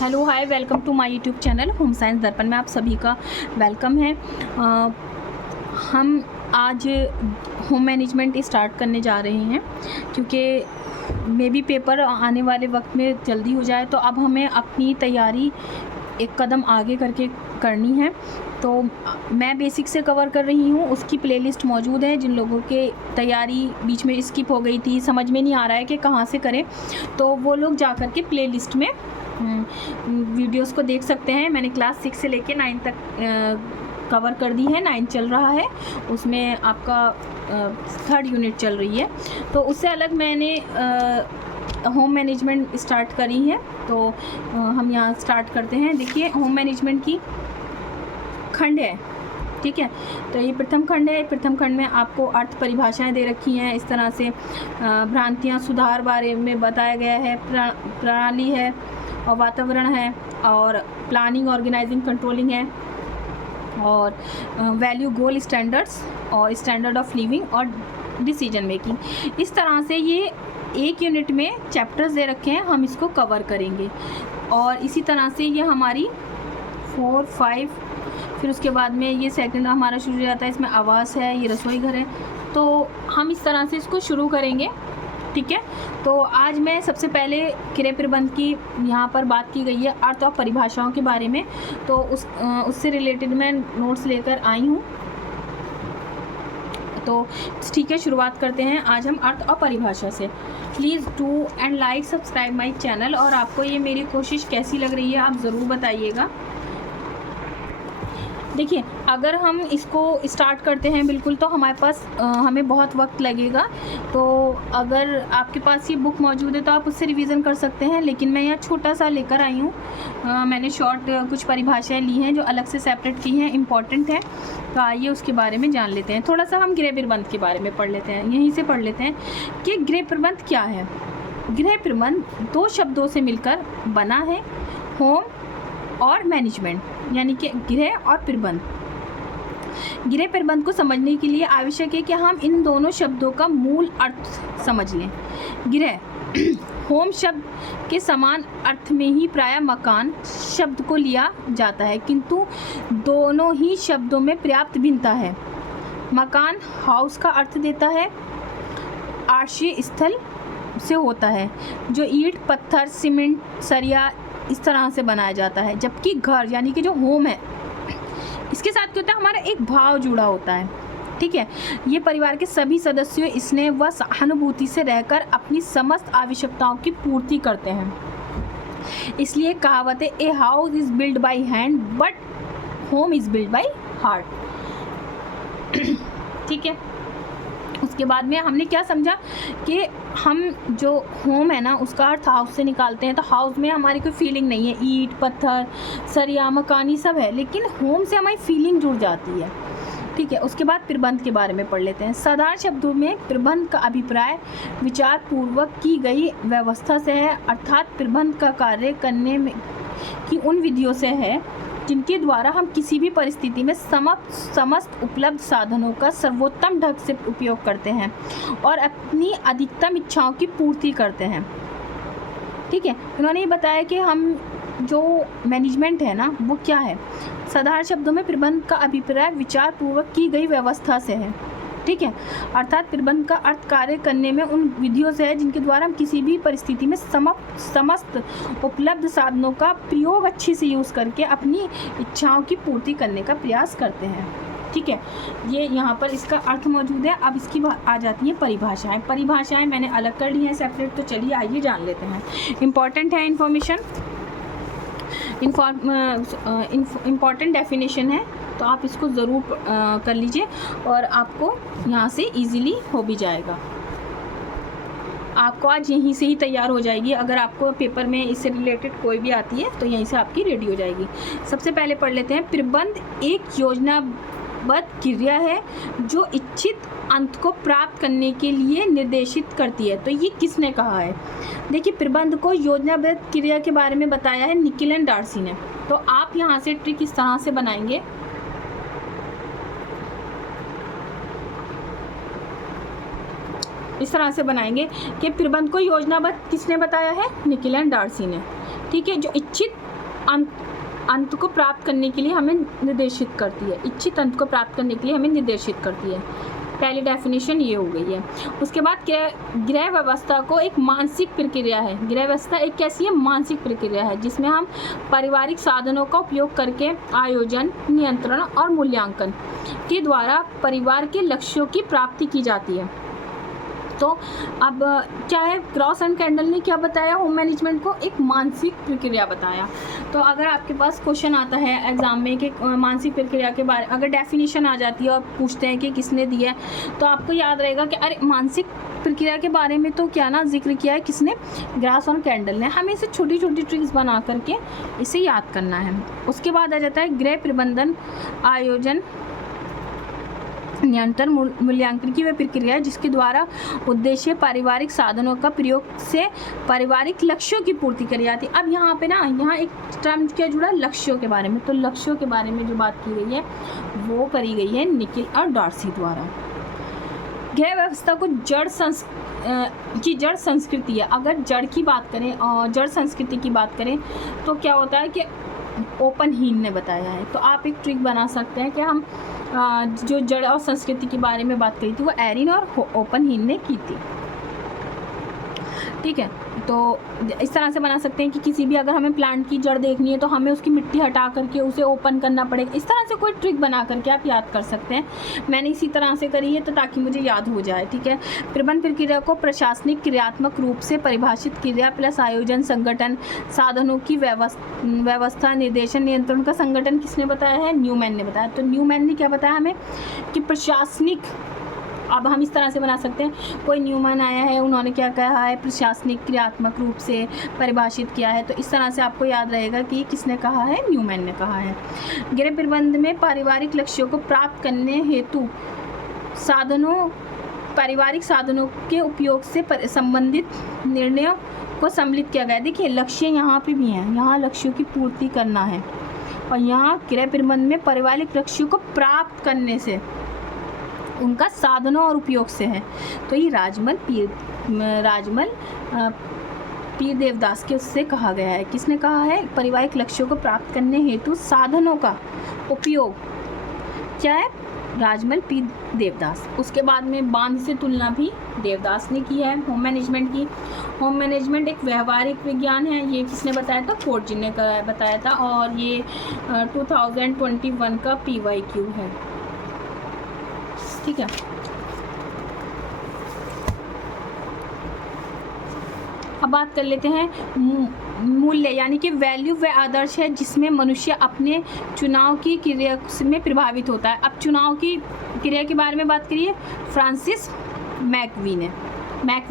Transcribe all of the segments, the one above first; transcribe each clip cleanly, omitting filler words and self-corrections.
Hello hi, welcome to my YouTube channel Home Science Darpan में आप सभी का वेलकम है। हम आज होम मैनेजमेंट स्टार्ट करने जा रहे हैं क्योंकि मे बी पेपर आने वाले वक्त में जल्दी हो जाए, तो अब हमें अपनी तैयारी एक कदम आगे करके करनी है। तो मैं बेसिक से कवर कर रही हूँ, उसकी प्लेलिस्ट मौजूद है। जिन लोगों के तैयारी बीच में स्किप हो गई थी, समझ में नहीं आ रहा है कि कहाँ से करें, तो वो लोग जा कर के प्लेलिस्ट में वीडियोस को देख सकते हैं। मैंने क्लास 6 से लेके 9 तक कवर कर दी है। 9 चल रहा है, उसमें आपका 3rd यूनिट चल रही है। तो उससे अलग मैंने होम मैनेजमेंट स्टार्ट करी है। तो हम यहाँ स्टार्ट करते हैं। देखिए, होम मैनेजमेंट की खंड है, ठीक है। तो ये प्रथम खंड है। प्रथम खंड में आपको अर्थ परिभाषाएं दे रखी हैं। इस तरह से भ्रांतियाँ सुधार बारे में बताया गया है, प्रणाली है और वातावरण है, और प्लानिंग, ऑर्गेनाइजिंग, कंट्रोलिंग है, और वैल्यू, गोल, स्टैंडर्ड्स और स्टैंडर्ड ऑफ लिविंग और डिसीजन मेकिंग। इस तरह से ये एक यूनिट में चैप्टर्स दे रखे हैं, हम इसको कवर करेंगे। और इसी तरह से ये हमारी 4, 5, फिर उसके बाद में ये सेकंड हमारा शुरू हो जाता है। इसमें आवास है, ये रसोई घर है। तो हम इस तरह से इसको शुरू करेंगे, ठीक है। तो आज मैं सबसे पहले क्रिया प्रबंध की यहाँ पर बात की गई है, अर्थ और परिभाषाओं के बारे में। तो उससे रिलेटेड मैं नोट्स लेकर आई हूँ। तो ठीक है, शुरुआत करते हैं आज हम अर्थ और परिभाषा से। Please do and like subscribe my channel. और आपको ये मेरी कोशिश कैसी लग रही है आप ज़रूर बताइएगा। देखिए, अगर हम इसको स्टार्ट करते हैं बिल्कुल, तो हमारे पास हमें बहुत वक्त लगेगा। तो अगर आपके पास ये बुक मौजूद है तो आप उससे रिवीजन कर सकते हैं, लेकिन मैं यहाँ छोटा सा लेकर आई हूँ। मैंने शॉर्ट कुछ परिभाषाएं ली हैं जो अलग से सेपरेट की हैं, इम्पॉर्टेंट है। तो आइए उसके बारे में जान लेते हैं। थोड़ा सा हम गृह प्रबंध के बारे में पढ़ लेते हैं। यहीं से पढ़ लेते हैं कि गृह प्रबंध क्या है। गृह प्रबंध 2 शब्दों से मिलकर बना है, होम और मैनेजमेंट, यानी कि गृह और प्रबंध। गृह प्रबंध को समझने के लिए आवश्यक है कि हम इन दोनों शब्दों का मूल अर्थ समझ लें। गृह होम शब्द के समान अर्थ में ही प्रायः मकान शब्द को लिया जाता है, किंतु दोनों ही शब्दों में पर्याप्त भिन्नता है। मकान हाउस का अर्थ देता है, आश्रय स्थल से होता है जो ईंट, पत्थर, सीमेंट, सरिया इस तरह से बनाया जाता है। जबकि घर यानी कि जो होम है, इसके साथ क्या होता है, हमारा एक भाव जुड़ा होता है, ठीक है। ये परिवार के सभी सदस्यों स्नेह व सहानुभूति से रहकर अपनी समस्त आवश्यकताओं की पूर्ति करते हैं। इसलिए कहावत है, a house is build by hand but home is build by heart, ठीक है। उसके बाद में हमने क्या समझा कि हम जो होम है ना, उसका अर्थ हाउस से निकालते हैं। तो हाउस में हमारी कोई फीलिंग नहीं है, ईंट, पत्थर, सरिया, मकानी सब है, लेकिन होम से हमारी फीलिंग जुड़ जाती है, ठीक है। उसके बाद प्रबंध के बारे में पढ़ लेते हैं। साधारण शब्दों में प्रबंध का अभिप्राय विचार पूर्वक की गई व्यवस्था से है, अर्थात प्रबंध का कार्य करने में की उन विधियों से है जिनके द्वारा हम किसी भी परिस्थिति में समस्त उपलब्ध साधनों का सर्वोत्तम ढंग से उपयोग करते हैं और अपनी अधिकतम इच्छाओं की पूर्ति करते हैं, ठीक है। उन्होंने ये बताया कि हम जो मैनेजमेंट है ना, वो क्या है। साधारण शब्दों में प्रबंध का अभिप्राय विचार पूर्वक की गई व्यवस्था से है, ठीक है। अर्थात प्रबंध का अर्थ कार्य करने में उन विधियों से है जिनके द्वारा हम किसी भी परिस्थिति में समस्त उपलब्ध साधनों का प्रयोग अच्छे से यूज़ करके अपनी इच्छाओं की पूर्ति करने का प्रयास करते हैं, ठीक है। ये यहाँ पर इसका अर्थ मौजूद है। अब इसकी आ जाती हैं परिभाषाएं। परिभाषाएं मैंने अलग कर ली हैं सेपरेट, तो चलिए आइए जान लेते हैं। इम्पॉर्टेंट है इन्फॉर्मेशन, इम्पॉर्टेंट डेफिनेशन है, तो आप इसको ज़रूर कर लीजिए और आपको यहाँ से इजीली हो भी जाएगा। आपको आज यहीं से ही तैयार हो जाएगी। अगर आपको पेपर में इससे रिलेटेड कोई भी आती है तो यहीं से आपकी रेडी हो जाएगी। सबसे पहले पढ़ लेते हैं। प्रबंध एक योजनाबद्ध क्रिया है जो इच्छित अंत को प्राप्त करने के लिए निर्देशित करती है। तो ये किसने कहा है? देखिए, प्रबंध को योजनाबद्ध क्रिया के बारे में बताया है निकिल एंड डार्सी ने। तो आप यहाँ से ट्रिक इस तरह से बनाएंगे, इस तरह से बनाएंगे कि प्रबंध को योजनाबद्ध किसने बताया है? निकिल एंड डार्सी ने, ठीक है। जो इच्छित अंत को प्राप्त करने के लिए हमें निर्देशित करती है, इच्छित अंत को प्राप्त करने के लिए हमें निर्देशित करती है। पहली डेफिनेशन ये हो गई है। उसके बाद गृह व्यवस्था को एक मानसिक प्रक्रिया है। गृह व्यवस्था एक कैसी है? मानसिक प्रक्रिया है, जिसमें हम पारिवारिक साधनों का उपयोग करके आयोजन, नियंत्रण और मूल्यांकन के द्वारा परिवार के लक्ष्यों की प्राप्ति की जाती है। तो अब क्या है, क्रॉस एंड कैंडल ने क्या बताया? होम मैनेजमेंट को एक मानसिक प्रक्रिया बताया। तो अगर आपके पास क्वेश्चन आता है एग्जाम में कि मानसिक प्रक्रिया के बारे, अगर डेफिनेशन आ जाती है और पूछते हैं कि किसने दी है, तो आपको याद रहेगा कि अरे मानसिक प्रक्रिया के बारे में तो क्या ना जिक्र किया है किसने? ग्रास और कैंडल ने। हमें इसे छोटी छोटी ट्रिक्स बना करके इसे याद करना है। उसके बाद आ जाता है गृह प्रबंधन, आयोजन, नियंत्रण, मूल्यांकन की वह प्रक्रिया है जिसके द्वारा उद्देश्य पारिवारिक साधनों का प्रयोग से पारिवारिक लक्ष्यों की पूर्ति करी जाती है। अब यहाँ पे ना, यहाँ एक टर्म क्या जुड़ा? लक्ष्यों के बारे में। तो लक्ष्यों के बारे में जो बात की गई है वो करी गई है निकिल और डार्सी द्वारा। गृह व्यवस्था को जड़ संस्कृति है। अगर जड़ की बात करें और जड़ संस्कृति की बात करें तो क्या होता है कि ओपनहीन ने बताया है। तो आप एक ट्रिक बना सकते हैं कि हम जो जड़ और संस्कृति के बारे में बात करी थी वो एरिन और ओपनहीन ने की थी। ठीक है, तो इस तरह से बना सकते हैं कि किसी भी अगर हमें प्लांट की जड़ देखनी है तो हमें उसकी मिट्टी हटा करके उसे ओपन करना पड़ेगा। इस तरह से कोई ट्रिक बना करके आप याद कर सकते हैं। मैंने इसी तरह से करी है तो ताकि मुझे याद हो जाए। ठीक है, प्रबंध प्रक्रिया को प्रशासनिक क्रियात्मक रूप से परिभाषित क्रिया प्लस आयोजन, संगठन, साधनों की व्यवस्था, निर्देशन, नियंत्रण का संगठन किसने बताया है? न्यूमैन ने बताया। तो न्यूमैन ने क्या बताया हमें कि प्रशासनिक, अब हम इस तरह से बना सकते हैं, कोई न्यूमैन आया है, उन्होंने क्या कहा है? प्रशासनिक क्रियात्मक रूप से परिभाषित किया है। तो इस तरह से आपको याद रहेगा कि किसने कहा है? न्यूमैन ने कहा है। गृह प्रबंध में पारिवारिक लक्ष्यों को प्राप्त करने हेतु पारिवारिक साधनों के उपयोग से संबंधित निर्णयों को सम्मिलित किया गया। देखिए लक्ष्य यहाँ पे भी हैं, यहाँ लक्ष्यों की पूर्ति करना है और यहाँ गृह प्रबंध में पारिवारिक लक्ष्यों को प्राप्त करने से, उनका साधनों और उपयोग से है। तो ये राजमल पी देवदास के उससे कहा गया है। किसने कहा है? पारिवारिक लक्ष्यों को प्राप्त करने हेतु साधनों का उपयोग क्या है? राजमल पी देवदास। उसके बाद में बांध से तुलना भी देवदास ने की है होम मैनेजमेंट की। होम मैनेजमेंट एक व्यवहारिक विज्ञान है, ये किसने बताया था? फोर्ट जी ने बताया था और ये 2021 का PYQ है। ठीक है, अब बात कर लेते हैं मूल्य, यानी कि वैल्यू वह आदर्श है जिसमें मनुष्य अपने चुनाव की क्रिया में प्रभावित होता है। अब चुनाव की क्रिया के बारे में बात करिए, फ्रांसिस मैकवी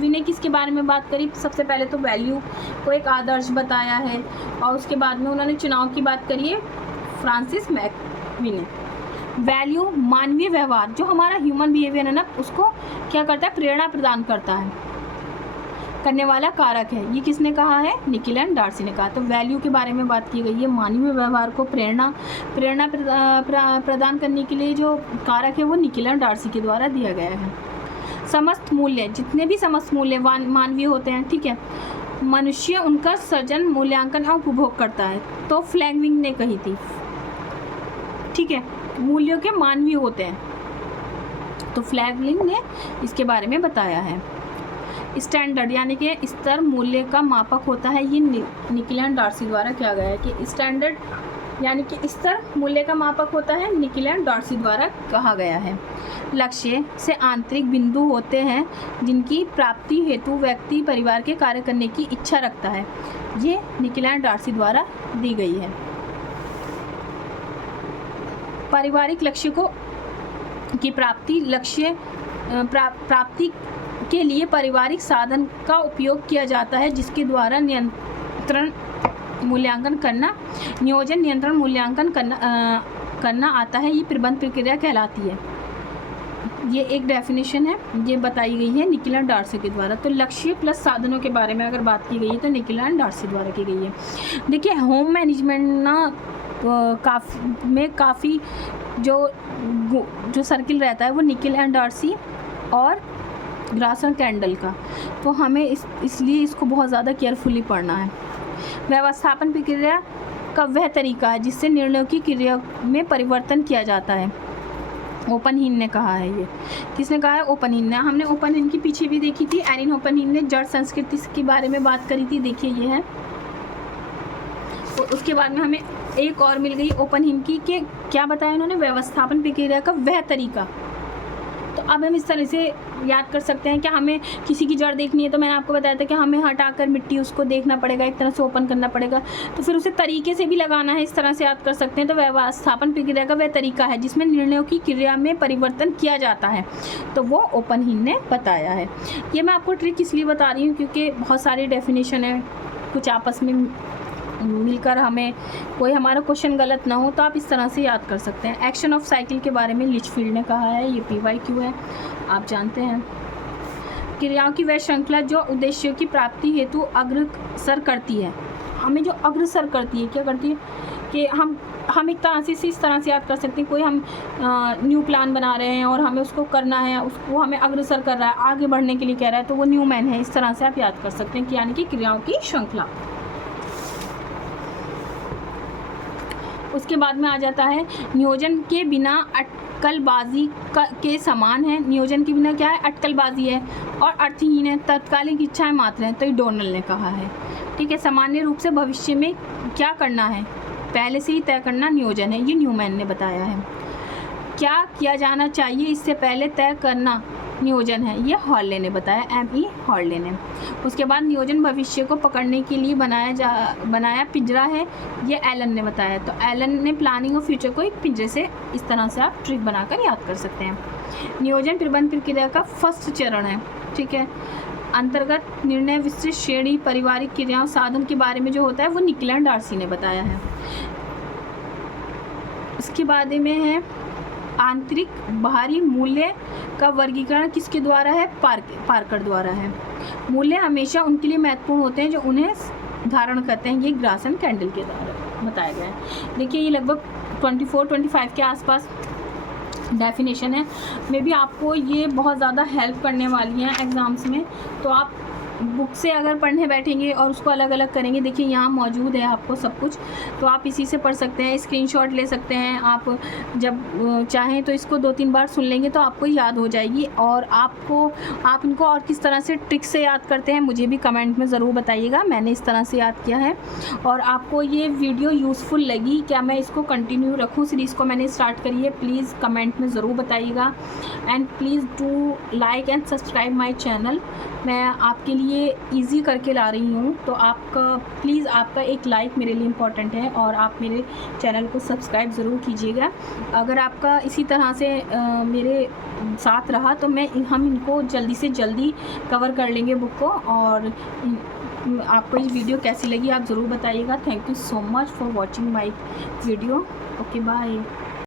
ने किसके बारे में बात करी? सबसे पहले तो वैल्यू को एक आदर्श बताया है और उसके बाद में उन्होंने चुनाव की बात करी है फ्रांसिस मैकवी ने। वैल्यू मानवीय व्यवहार, जो हमारा ह्यूमन बिहेवियर है ना, उसको क्या करता है? प्रेरणा प्रदान करने वाला कारक है। ये किसने कहा है? निकिल एंड डार्सी ने कहा। तो वैल्यू के बारे में बात की गई है। मानवीय व्यवहार को प्रेरणा प्रदान करने के लिए जो कारक है वो निकिल एंड डार्सी के द्वारा दिया गया है। समस्त मूल्य, जितने भी समस्त मूल्य मानवीय होते हैं, ठीक है, मनुष्य उनका सृजन, मूल्यांकन और उपभोग करता है। तो फ्लेमिंग ने कही थी। ठीक है, मूल्यों के मानवीय होते हैं, तो फ्लेमिंग ने इसके बारे में बताया है। स्टैंडर्ड यानी कि स्तर मूल्य का मापक होता है, ये निकिल एंड डार्सी द्वारा किया गया है कि स्टैंडर्ड यानी कि स्तर मूल्य का मापक होता है, निकिल एंड डार्सी द्वारा कहा गया है। लक्ष्य से आंतरिक बिंदु होते हैं जिनकी प्राप्ति हेतु व्यक्ति परिवार के कार्य करने की इच्छा रखता है, ये निकिल एंड डार्सी द्वारा दी गई है। पारिवारिक लक्ष्य की प्राप्ति के लिए पारिवारिक साधन का उपयोग किया जाता है जिसके द्वारा नियोजन, नियंत्रण, मूल्यांकन करना आता है। ये प्रबंध प्रक्रिया कहलाती है। ये एक डेफिनेशन है, ये बताई गई है निकिल एंड डार्सी के द्वारा। तो लक्ष्य प्लस साधनों के बारे में अगर बात की गई है तो निकिल एंड डार्सी द्वारा की गई है। देखिए होम मैनेजमेंट ना काफ़ी जो सर्किल रहता है वो निकिल एंड डार्सी और ग्रास और कैंडल का, तो हमें इसलिए इसको बहुत ज़्यादा केयरफुली पढ़ना है। व्यवस्थापन प्रक्रिया का वह तरीका है जिससे निर्णयों की क्रिया में परिवर्तन किया जाता है। ओपनहीन ने कहा है। ये किसने कहा है? ओपनहीन ने। हमने ओपनहीन की पीछे भी देखी थी, एरिन ओपनहीन ने जड़ संस्कृति के बारे में बात करी थी, देखिए ये है। और उसके बाद में हमें एक और मिल गई ओपनहीन की, कि क्या बताया उन्होंने? व्यवस्थापन प्रक्रिया का वह तरीका। तो अब हम इस तरह से याद कर सकते हैं कि हमें किसी की जड़ देखनी है, तो मैंने आपको बताया था कि हमें हटाकर मिट्टी उसको देखना पड़ेगा, एक तरह से ओपन करना पड़ेगा, तो फिर उसे तरीके से भी लगाना है, इस तरह से याद कर सकते हैं। तो व्यवस्थापन प्रक्रिया का वह तरीका है जिसमें निर्णयों की क्रिया में परिवर्तन किया जाता है, तो वो ओपनहीन ने बताया है। ये मैं आपको ट्रिक इसलिए बता रही हूँ क्योंकि बहुत सारी डेफिनेशन है, कुछ आपस में मिलकर हमें कोई हमारा क्वेश्चन गलत ना हो, तो आप इस तरह से याद कर सकते हैं। एक्शन ऑफ साइकिल के बारे में लिचफील्ड ने कहा है, ये PYQ है, आप जानते हैं। क्रियाओं की वह श्रृंखला जो उद्देश्यों की प्राप्ति हेतु अग्रसर करती है। हमें जो अग्रसर करती है, क्या करती है कि हम एक तरह से इस तरह से याद कर सकते हैं, कोई हम न्यू प्लान बना रहे हैं और हमें उसको करना है, उसको हमें अग्रसर कर रहा है, आगे बढ़ने के लिए कह रहा है, तो वो न्यू मैन है। इस तरह से आप याद कर सकते हैं कि यानी कि क्रियाओं की श्रृंखला। उसके बाद में आ जाता है नियोजन के बिना अटकलबाजी के समान है। नियोजन के बिना क्या है? अटकलबाजी है और अर्थहीन है, तत्कालिक इच्छाएं मात्र हैं, तो ये डोनल ने कहा है। ठीक है, सामान्य रूप से भविष्य में क्या करना है पहले से ही तय करना नियोजन है, ये न्यूमैन ने बताया है। क्या किया जाना चाहिए इससे पहले तय करना नियोजन है, ये हॉर्ले ने बताया, M.E. हॉर्ले ने। उसके बाद नियोजन भविष्य को पकड़ने के लिए बनाया पिंजरा है, ये एलन ने बताया। तो एलन ने प्लानिंग ऑफ फ्यूचर को एक पिंजरे से इस तरह से आप ट्रिक बनाकर याद कर सकते हैं। नियोजन प्रबंध प्रक्रिया का फर्स्ट चरण है। ठीक है, अंतर्गत निर्णय विस्तृत श्रेणी पारिवारिक क्रियाओं साधन के बारे में जो होता है वो निकोलस डार्सी ने बताया है। उसके बाद में है आंतरिक बाहरी मूल्य का वर्गीकरण किसके द्वारा है? पार्कर द्वारा है। मूल्य हमेशा उनके लिए महत्वपूर्ण होते हैं जो उन्हें धारण करते हैं, ये ग्रासन कैंडल के द्वारा बताया गया है। देखिए ये लगभग 24-25 के आसपास डेफिनेशन है। मे बी आपको ये बहुत ज़्यादा हेल्प करने वाली हैं एग्ज़ाम्स में, तो आप बुक से अगर पढ़ने बैठेंगे और उसको अलग अलग करेंगे, देखिए यहाँ मौजूद है आपको सब कुछ, तो आप इसी से पढ़ सकते हैं, स्क्रीनशॉट ले सकते हैं। आप जब चाहें तो इसको 2-3 बार सुन लेंगे तो आपको याद हो जाएगी। और आप इनको और किस तरह से ट्रिक से याद करते हैं मुझे भी कमेंट में ज़रूर बताइएगा। मैंने इस तरह से याद किया है। और आपको ये वीडियो यूज़फुल लगी, क्या मैं इसको कंटिन्यू रखूँ? सीरीज़ को मैंने स्टार्ट करी है, प्लीज़ कमेंट में ज़रूर बताइएगा। And please do like and subscribe my channel. मैं आपके लिए इजी करके ला रही हूँ, तो प्लीज़ आपका एक लाइक मेरे लिए इम्पॉर्टेंट है, और आप मेरे चैनल को सब्सक्राइब ज़रूर कीजिएगा। अगर आपका इसी तरह से मेरे साथ रहा तो हम इनको जल्दी से जल्दी कवर कर लेंगे बुक को। और आपको ये वीडियो कैसी लगी आप ज़रूर बताइएगा। Thank you so much for watching my video. Okay, bye.